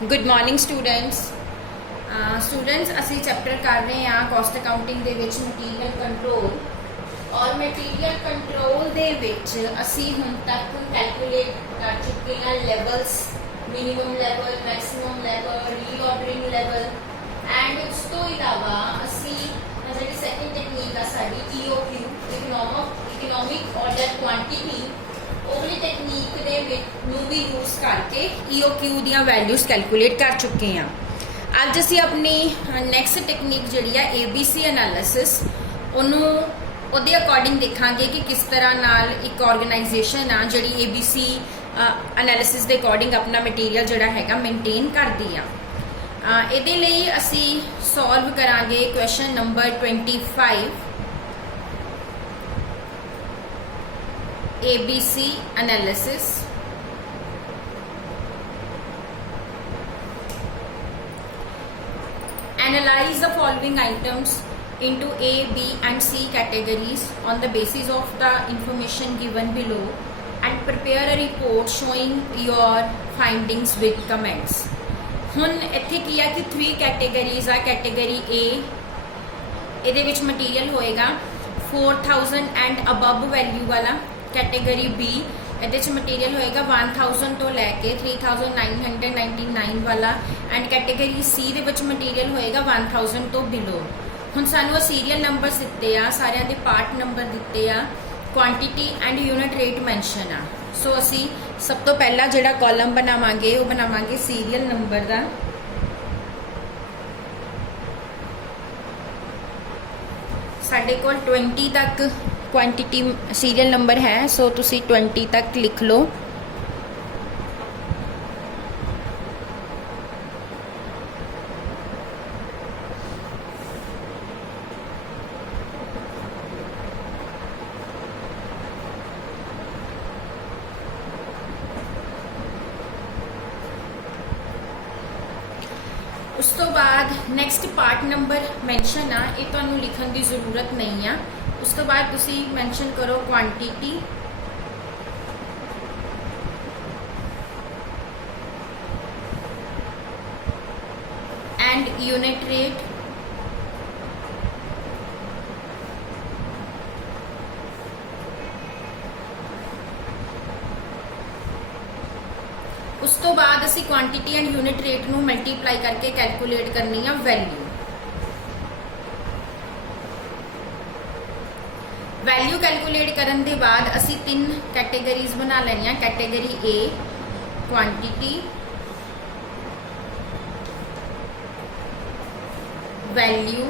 Good morning students असी chapter कर रहे हैं कॉस्ट अकाउंटिंग दे विच मटीरियल कंट्रोल और मटीरियल कंट्रोल दे विच असी हुण तक कैलकुलेट कर चुके हैं levels minimum level maximum level reordering level and उस तो इलावा असी जी सैकेंड टेक्नीक आ साडी EOQ इकोनॉमिक ऑर्डर क्वांटिटी ओवली टेक्नीक दे नूं भी यूज करके EOQ दियां वैल्यूज कैलकुलेट कर चुके हैं। अज असी अपनी नैक्सट टेक्नीक जिहड़ी है ABC एनालिसिस उन्होंने उहदे अकॉर्डिंग देखांगे कि किस तरह नाल एक ऑर्गेनाइजेशन आ जिहड़ी ABC एनालिसिस के अकॉर्डिंग अपना मटीरियल जिहड़ा हैगा मेनटेन करदी आ। इहदे लई असी सॉल्व करांगे question number 25 ABC analysis analyze the following items into A, B and C categories on the basis of the information given below and prepare a report showing your findings with comments। हुण इत्थे की है कि 3 categories uh. Category A इहदे विच material होएगा 4000 and above value वाला। Category B ये material होएगा 1000 तो लैके 3999 वाला एंड कैटेगरी C दे विच मटीरियल होएगा 1000 तो बिलो। हुण सानू सीरीयल नंबर दिते आ, सारियां दे पार्ट नंबर दिते आ, quantity and unit rate mention आ। सो असी सब तो पहला जिहड़ा कॉलम बनावांगे वो बनावांगे सीरीयल नंबर दा। साडे कोल 20 तक क्वांटिटी सीरियल नंबर है, सो तुसी 20 तक लिख लो। उस तो बाद नैक्सट पार्ट नंबर मैंशन आ, ये तुहानू लिखण की जरूरत नहीं आ। उस तो बाद तुसी मैंशन करो क्वांटिटी एंड यूनिट रेट उस तो बाद असी क्वांटिटी एंड यूनिट रेट नू मल्टीप्लाई करके कैलकुलेट करनी है वैल्यू। वैल्यू कैलकुलेट करने के बाद असी 3 कैटेगरीज बना लेनिया। Category A quantity value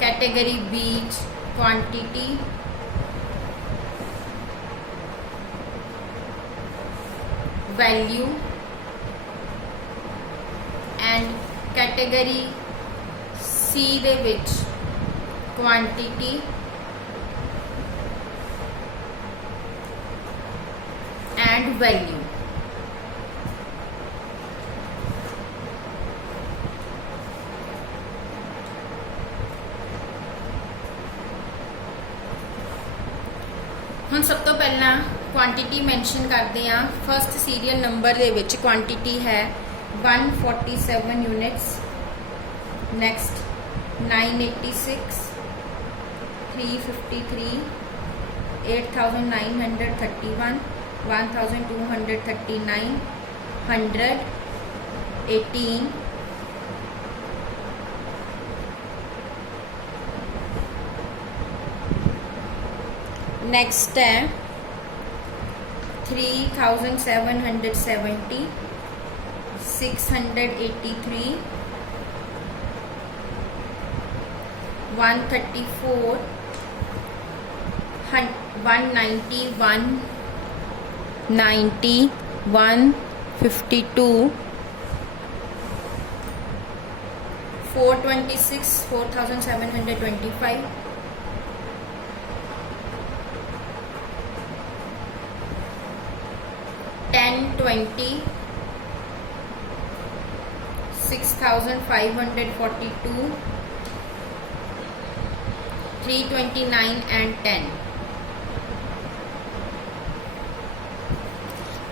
category B quantity value and category C दे विच क्वांटिटी एंड वैल्यू। हुण सब तो पहला क्वांटिटी मैंशन करते हैं। फर्स्ट सीरियल नंबर दे विच क्वांटिटी है 147 यूनिट्स, नेक्स्ट 986, 353, 8931, 1239, 100, 18, नेक्स्ट है 3770, 683, 134, 191, 90, 152, 426, 4725, 1020, 6542, 329 and 10।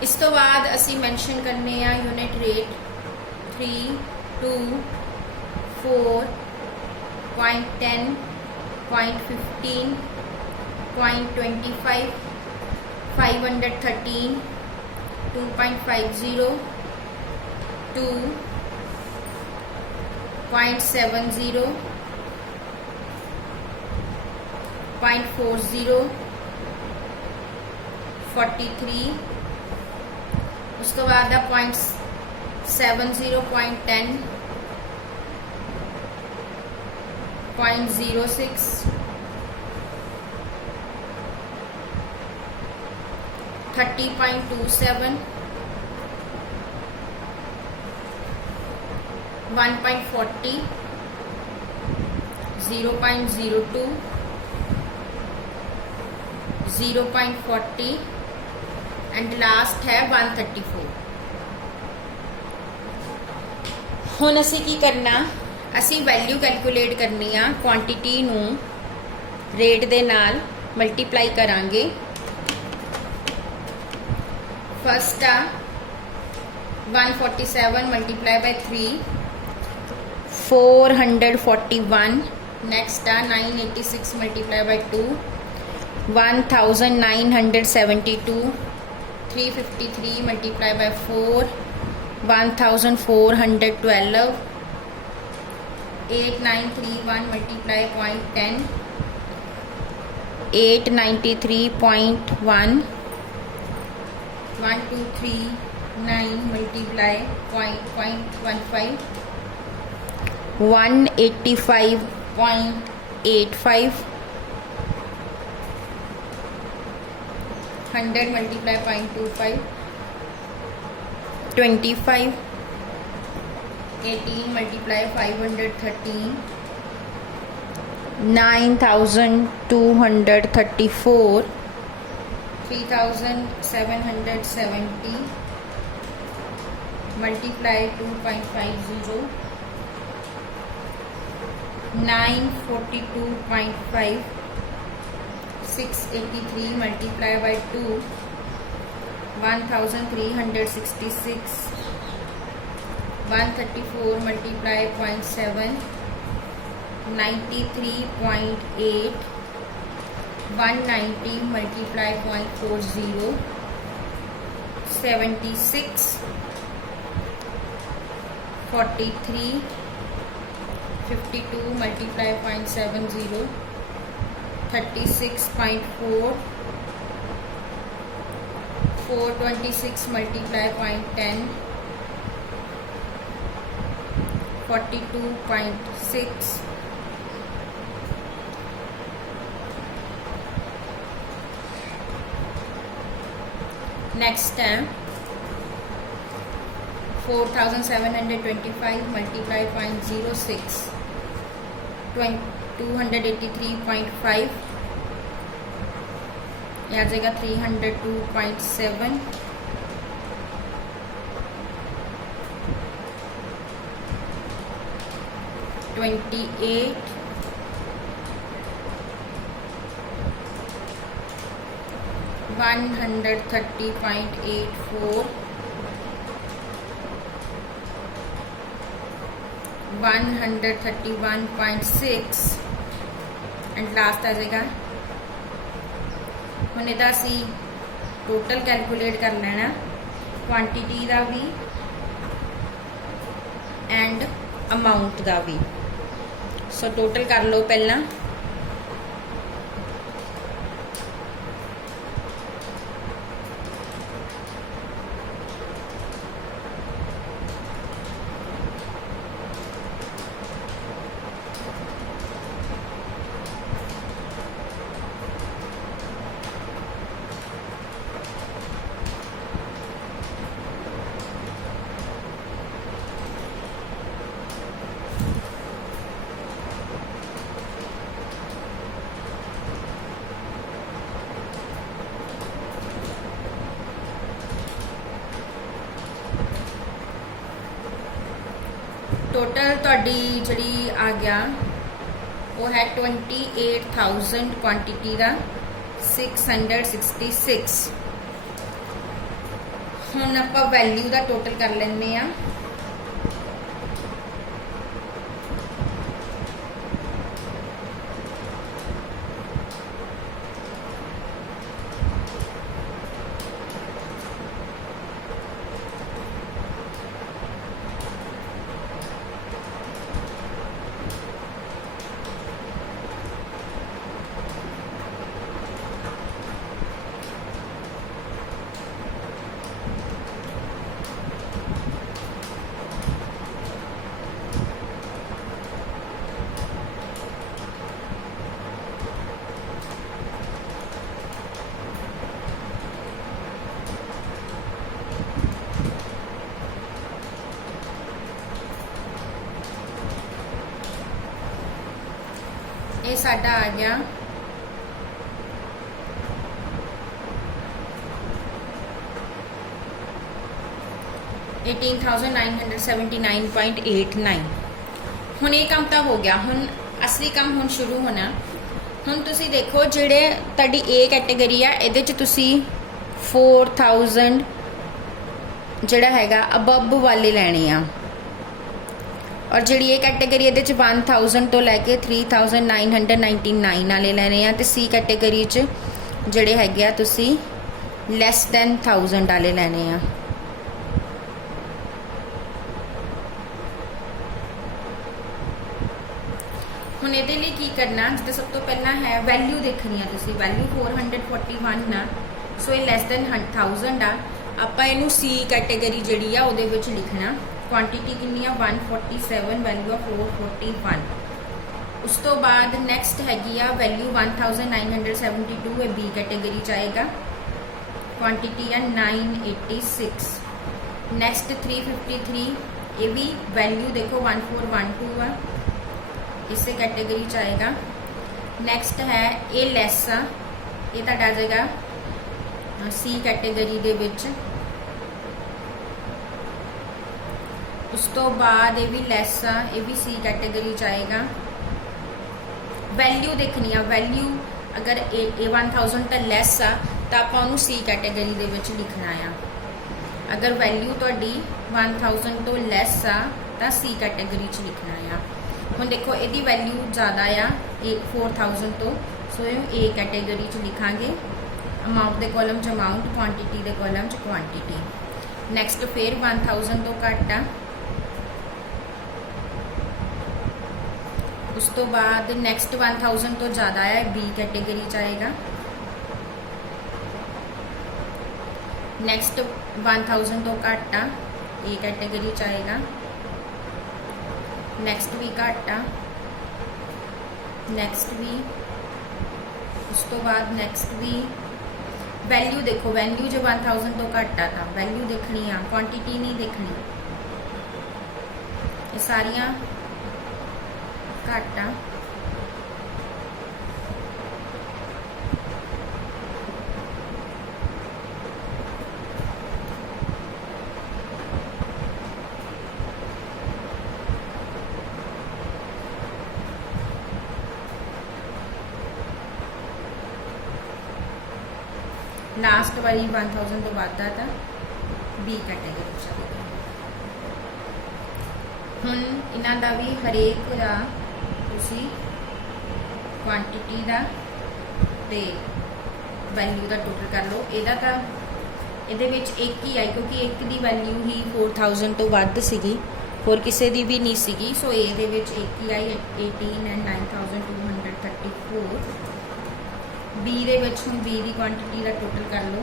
इस तो बाद असी मैंशन करने आ यूनिट रेट 3, 2, 4, 0.10, 0.15, 0.25, 513, 2.50, 2, 0.70, 0.40, 43, उसके बाद 0.70, 0.10, 0.06, 30.27, 1.40, 0.02, 0.40 एंड लास्ट है 134। हुण असी की करना, असी वैल्यू कैलकुलेट करनी आ क्वांटिटी नू रेट दे नाल मल्टीप्लाई करांगे। फर्स्ट आ 147 मल्टीप्लाई बाय 3, 441। नेक्स्ट आ 986 multiply by 2, 1972। 353 multiply by 4, 1412। 8931 multiply 0.10, 893.1। 1239 multiply 0.15, 185.85। 100 multiply 0.25, 25। 18 multiply 513, 9234। 3770 multiply 2.50, 942.5। 683 multiply by 2, 1366। 134 multiply 0.7, 93.8। 190 multiply 0.40, 76। 43। 52 multiply 0.70, 36.4। 426 multiply 0.10, 42.6। Next है 4725 मल्टीप्लाई 0.06, 283.5। आ जाएगा 302.7। 28। 130.84। 131.6 एंड लास्ट आ जाएगा। हुण इहदा असी टोटल कैलकुलेट कर लेना क्वांटिटी का भी एंड अमाउंट का भी। सो टोटल कर लो पहला। टोटल तुहाडी जिहड़ी आ गया वो है 28,000 क्वांटिटी का 666। ਹੁਣ ਆਪਾਂ ਵੈਲਿਊ ਦਾ ਟੋਟਲ ਕਰ ਲੈਂਦੇ ਆ। ये साडा आ गया 18,979.89। ਹੁਣ ਇਹ ਕੰਮ ਤਾਂ ਹੋ ਗਿਆ। ਹੁਣ ਅਸਲੀ ਕੰਮ ਹੁਣ ਸ਼ੁਰੂ ਹੋਣਾ। ਹੁਣ ਤੁਸੀਂ ਦੇਖੋ ਜਿਹੜੇ ਤੁਹਾਡੀ A ਕੈਟਾਗਰੀ ਆ ਇਹਦੇ ਚ ਤੁਸੀਂ 4000 ਜਿਹੜਾ ਹੈਗਾ ਅਬਵ ਵਾਲੇ ਲੈਣੇ ਆ, और जी ए कैटेगरी ये 1000 तो लैके 3999 वाले लेने आ, तो सी कैटेगरी जोड़े है लैस दैन 1000 वाले लेने आ। हुण इहदे लई की करना, जिद्दां सब तो पहला है वैल्यू देखनी है। तुसीं वैल्यू 441 आ, सो ये लैस दैन 1000 आ। आपां इहनूं सी कैटेगरी जिहड़ी आ उहदे विच लिखना। क्वांटिटी कितनी है 147, वैल्यू आ 441। उस तो बाद नैक्सट हैगी आ वैल्यू 1972, ये बी कैटेगरी आएगा। क्वांटिटी है 986। नैक्सट 353, ये भी वैल्यू देखो 1412 है, इस कैटेगरी आएगा। नैक्सट है ये लैस आ, ये तुहाडा आ जाएगा सी कैटेगरी दे विच। उस तो बाद ये भी लैस आ, ये भी सी कैटेगरी आएगा। वैल्यू देखनी है, वैल्यू अगर ए 1000 तो लैस आ तो आप सी कैटेगरी दे विच लिखना आ। अगर वैल्यू तुहाडी 1000 तो लैस आ तो सी कैटेगरी च लिखना आ। हुण देखो यदी वैल्यू ज़्यादा आ 4000 तो, सो ए कैटेगरी च लिखांगे। अमाउंट के कॉलम च अमाउंट, क्वांटिटी के कॉलम च क्वांटिटी। नैक्सट फिर 1000 तो घट आ। उस तो बाद नैक्सट 1000 तो ज़्यादा है बी कैटेगरी आएगा। नैक्सट 1000 तो घट आ ए कैटेगरी आएगा। नैक्सट भी घट आ, नैक्सट भी, उस तो बाद नैक्सट भी। वैल्यू देखो, वैल्यू जो 1000 तो घट आ था वैल्यू देखनी आ, क्वांटिटी नहीं देखनी। ये सारियां घट आ। लास्ट वाली 1000 तो बाद था बी कैटेगरी चलेगा। हुण इन्हां दा भी हरेक दा तुसी क्वांटिटी दा ते वैल्यू दा टोटल कर लो। इहदा तां इहदे विच एक ही आई, क्योंकि एक दी वैल्यू ही 4000 तो वध सीगी, होर किसी दी भी नहीं सीगी। सो इहदे विच एक ही आई 18 एंड 9234। बी दे विच हुण बी दी क्वांटिटी दा टोटल कर लो।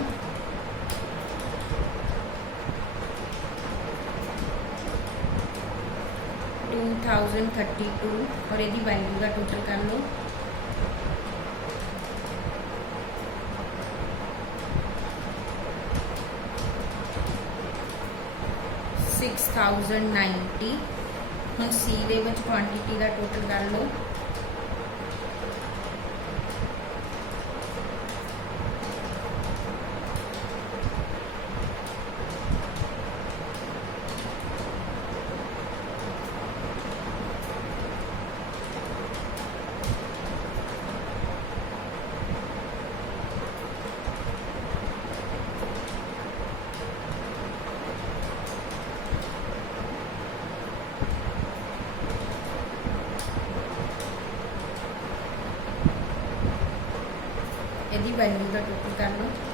$2032 और यदि वैल्यू का टोटल कर लो। $6090। हुण सी दे विच क्वांटिटी का टोटल कर लो। ਇਹਦੀ ਵੈਲਿਊ ਦਾ ਟੋਟਲ ਕਰ ਲਓ